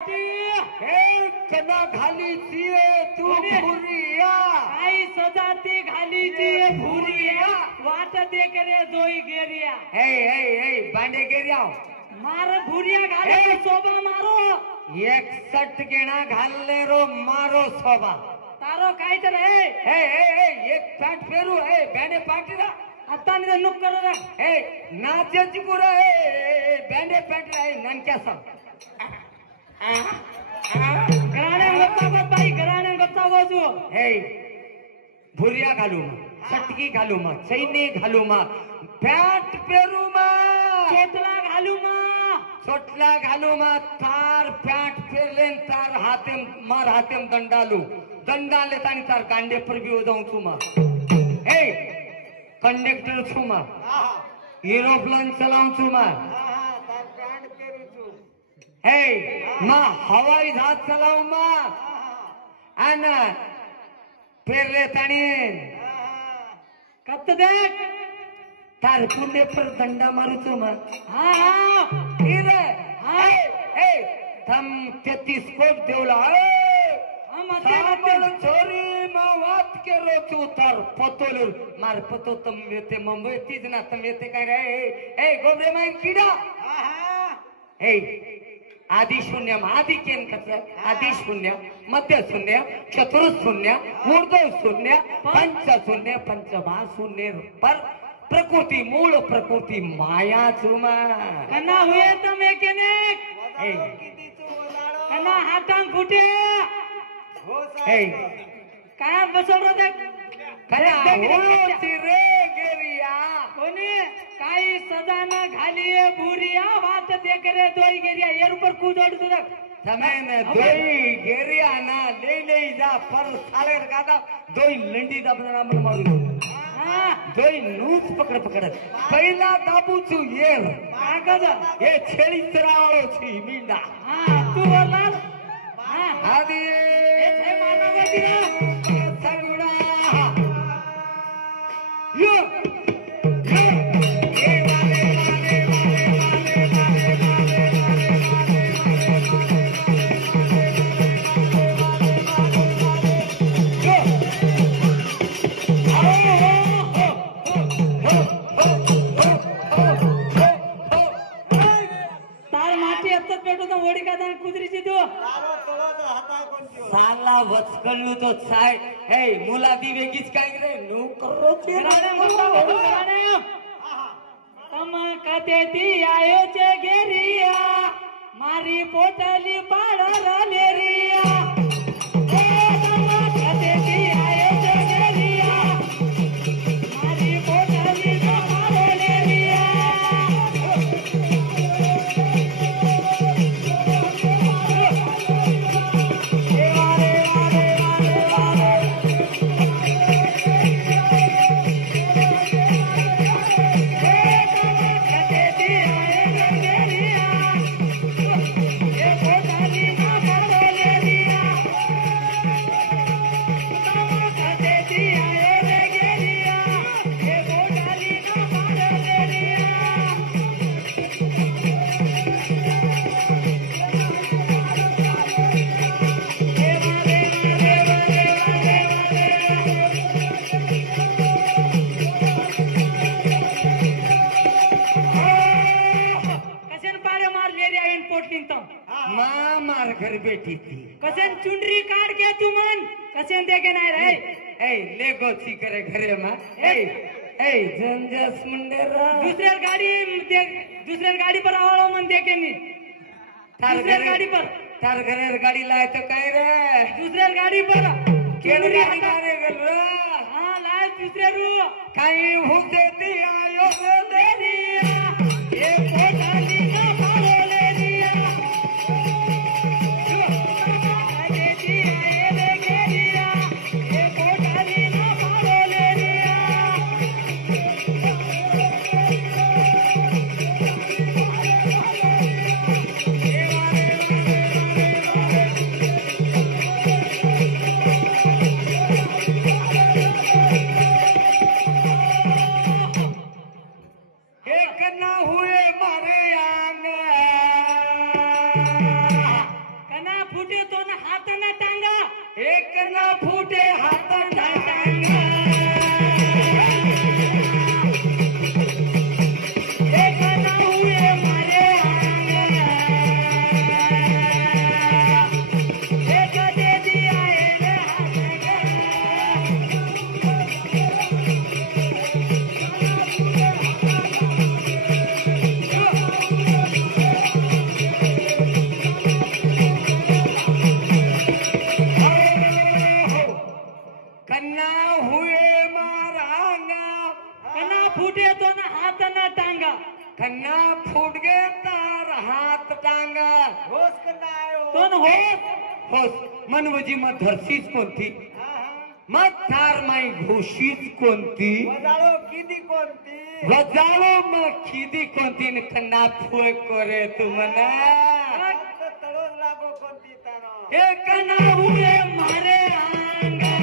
हे कना घालीची तू भुरिया आई सजाती घालीची भुरिया वाट देख रे जोई गेरिया हे हे हे बांडे गेरिया मार भुरिया घाले शोभा मारो 61 गेणा घालले रो मारो शोभा तारो काय तर हे हे हे एक पॅट फेरू हे बँडे पाटीरा आता नि नुक कर रे हे नाचाची पुर हे बँडे पाटीरा हे ननक्यासा घराणे गप्पा बाई घराणे गप्पा वाजू हे भुरिया घालू मा चटकी घालू मा चैनी घालू मा पॅट पेरू मा चोटला घालू मा चोटला घालू मा तार पॅट फेरलेन तार हाते मार हाते दंडालू दंडाले तानी तार कांडे पर भी जाऊं छुमा हे कंडक्टर छुमा एरोप्लेन चलाऊं छुमा हे मा हवाई जहाज चलाऊ मा आना पेरले तानी कत्त देख तार कुंडे पर दंडा मारू छुमा हा हा इरे हे हे थम 33 कोट देवला हम साबण छोरी मा वात केलो तू तर पतोल मार पतो तम येते मुंबई तीज ना तम येते काय रे ए गोबरे माय किडा हे आदि शून्य आदि केन कस आदि शून्य मध्य शून्य चतुर्थ शून्य ऊर्ध्व शून्य पंच शून्य पंचभा शून्य पर प्रकृति मूल प्रकृति माया चुमा कना हुए तमे केने हे कना हातांग फुटे हे काय बसवलं ते कना होती रे गेरिया कोणी काही सदान घालिये भुरिया वाट देख रे दोई गेरिया एर ऊपर कूद ओड तुझ तमेन दोई गेरिया ना ले ले जा पर सालेर गादा दोई लंडी दाबना मन मारू हां दोई नूस पकड़ पकड़ पहिला दाबू छु येर कागज ये छेड़ी चरावळो छी मींडा हां तू बोलाल हां आदि ए छे मानवती ना सगुडा यो साला वचकल्लू तो साय हे मुला दिवेगीच काय रे नो करो तम कते ती आयो छे गेरिया मारी पोटली पाड़ लेरिया तम कते ती आयो छे गेरिया मारी पोटली पाड़ लेरिया मार घर बेटी थी कसेन चुनरी काट के तू मन कसेन देखे नाही रे ए लेगो छी करे घरे मा ए जंजस मुंडेरा दुसऱ्या गाड़ी पर आवळो मन देखे नी दुसऱ्या गाड़ी पर तार घरे गाड़ी लाए तो काय रे दुसऱ्या गाड़ी पर केनरी हटारे गल हां लाए दुसऱ्या रू काही हुते ती आयो देरिया ये पोटाली ना मारो लेरिया हे तो ना हात ना टांगा एक ना फूटे हात टांगा एक ना हुए मारे एक दे दिया रे कन्ना हुए मारांगा कना फूटे तो ना हात ना टांगा कन्ना फूट गए तार हात टांगा होस करना आयो तो न हो होस मनवजी मग धरशीच कोणती मग थार माई घोशीच कोणती वजाळो किती कोणती वजालो मग खिदी कोणती न कन्ना फुय करे तू म्हणा तळोज लागो कोणती तानो हे कन्ना हुए मारे आंगा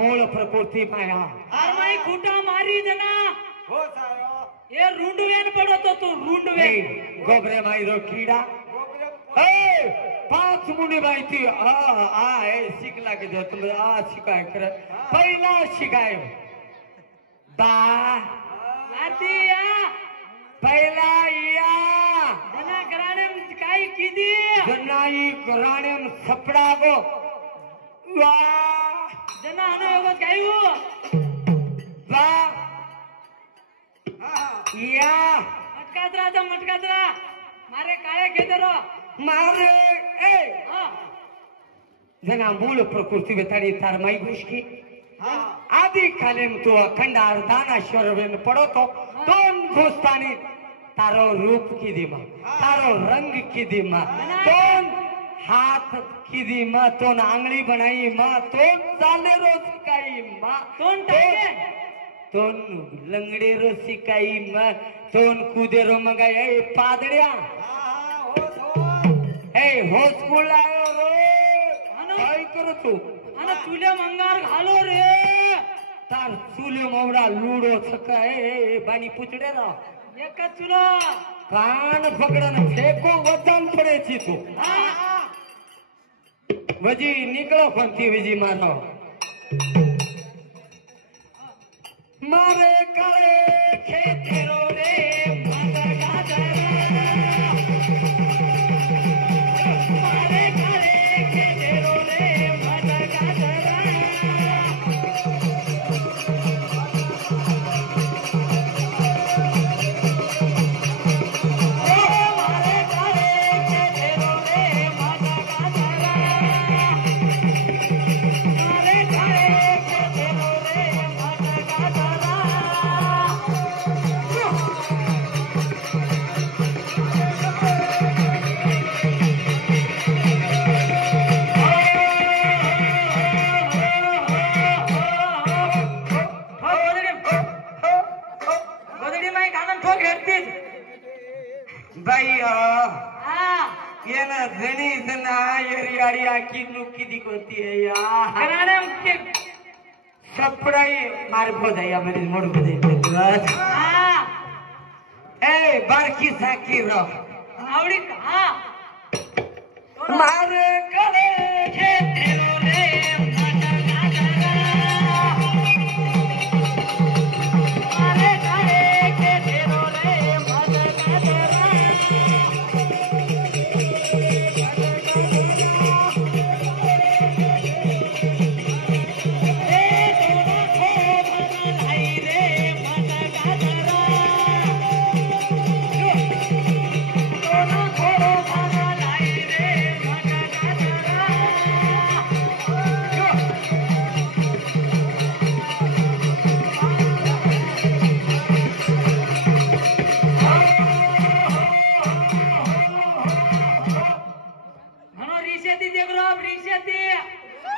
मूळ प्रकृती माया आरमाई खूटा मारी जना होस आयो ये रुंडवेन पडतो तू रुंडवे गोबरे मायरो किडा गोबरे ए 5 मुंडी माहिती शिकला की जो तुम शिकाय कर पहिला शिकाय बा आतिया पहिला या जना कराडन काय किदी जनाई कराणेम सपडा गो वा जना अन योगत काय हो बा या मटकातरा मारे काळे खेतरो मारे ए हा जना मूळ प्रकृती बेताडी तार माई गोष्टी हा आधी खालीम तो अखंड अर्धाना शरवेन पडतो दोन घोस्तानी तारो रूप किदीमा तारो रंग किदीमा दोन हाथ किदीमा तोन आंगली बनाई मा तोन चाले रोज काही मा तोंड टाके तोन लंगडे रो सिकाई मा तोन कुदेरो मगा ए पादड्या हा होस होस ए होस कुलायो रो अन काय करू तू अन तुले मंगार घालो रे तार चुले मोवडा लूडो छका ए बानी पुचडे रा एक चुलो कान पकडन फेको वजन पडेची तू हा वजी निकलो कोणती वजी मानो मारे काळे खेतेरो रे मारे काळे खेतेरो रे गाड़ी आकी नुकी दी कोती है यार कराने के सपड़ाई मार बोधाया मेरी मोड़ बोधाई हां ए बारकी साकी रो आवडी हां मारे गळे घेतेलो रे माझा गाजरा. मारे गळे घेतेलो रे माझा गाजरा.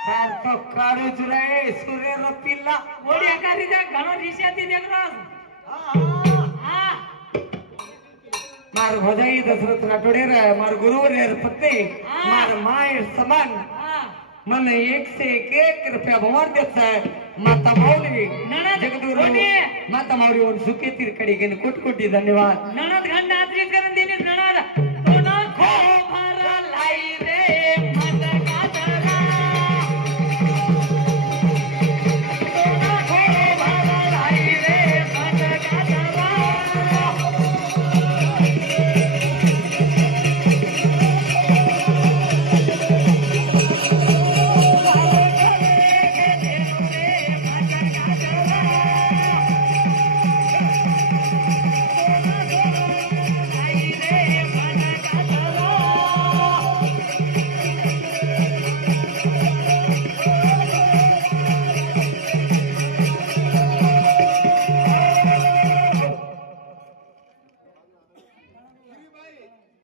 सारखं काढूच रे सूर्य पिल्ला मार भजाई दशरथ राठोडे मार गुरुवर पत्ते मार माय समान मन 101 रुपया भवार देत माता माऊली जगदुरु माता माऊली सुखे तीर कडी गेन कोटी कोटी धन्यवाद. नणद घंटा करून दिली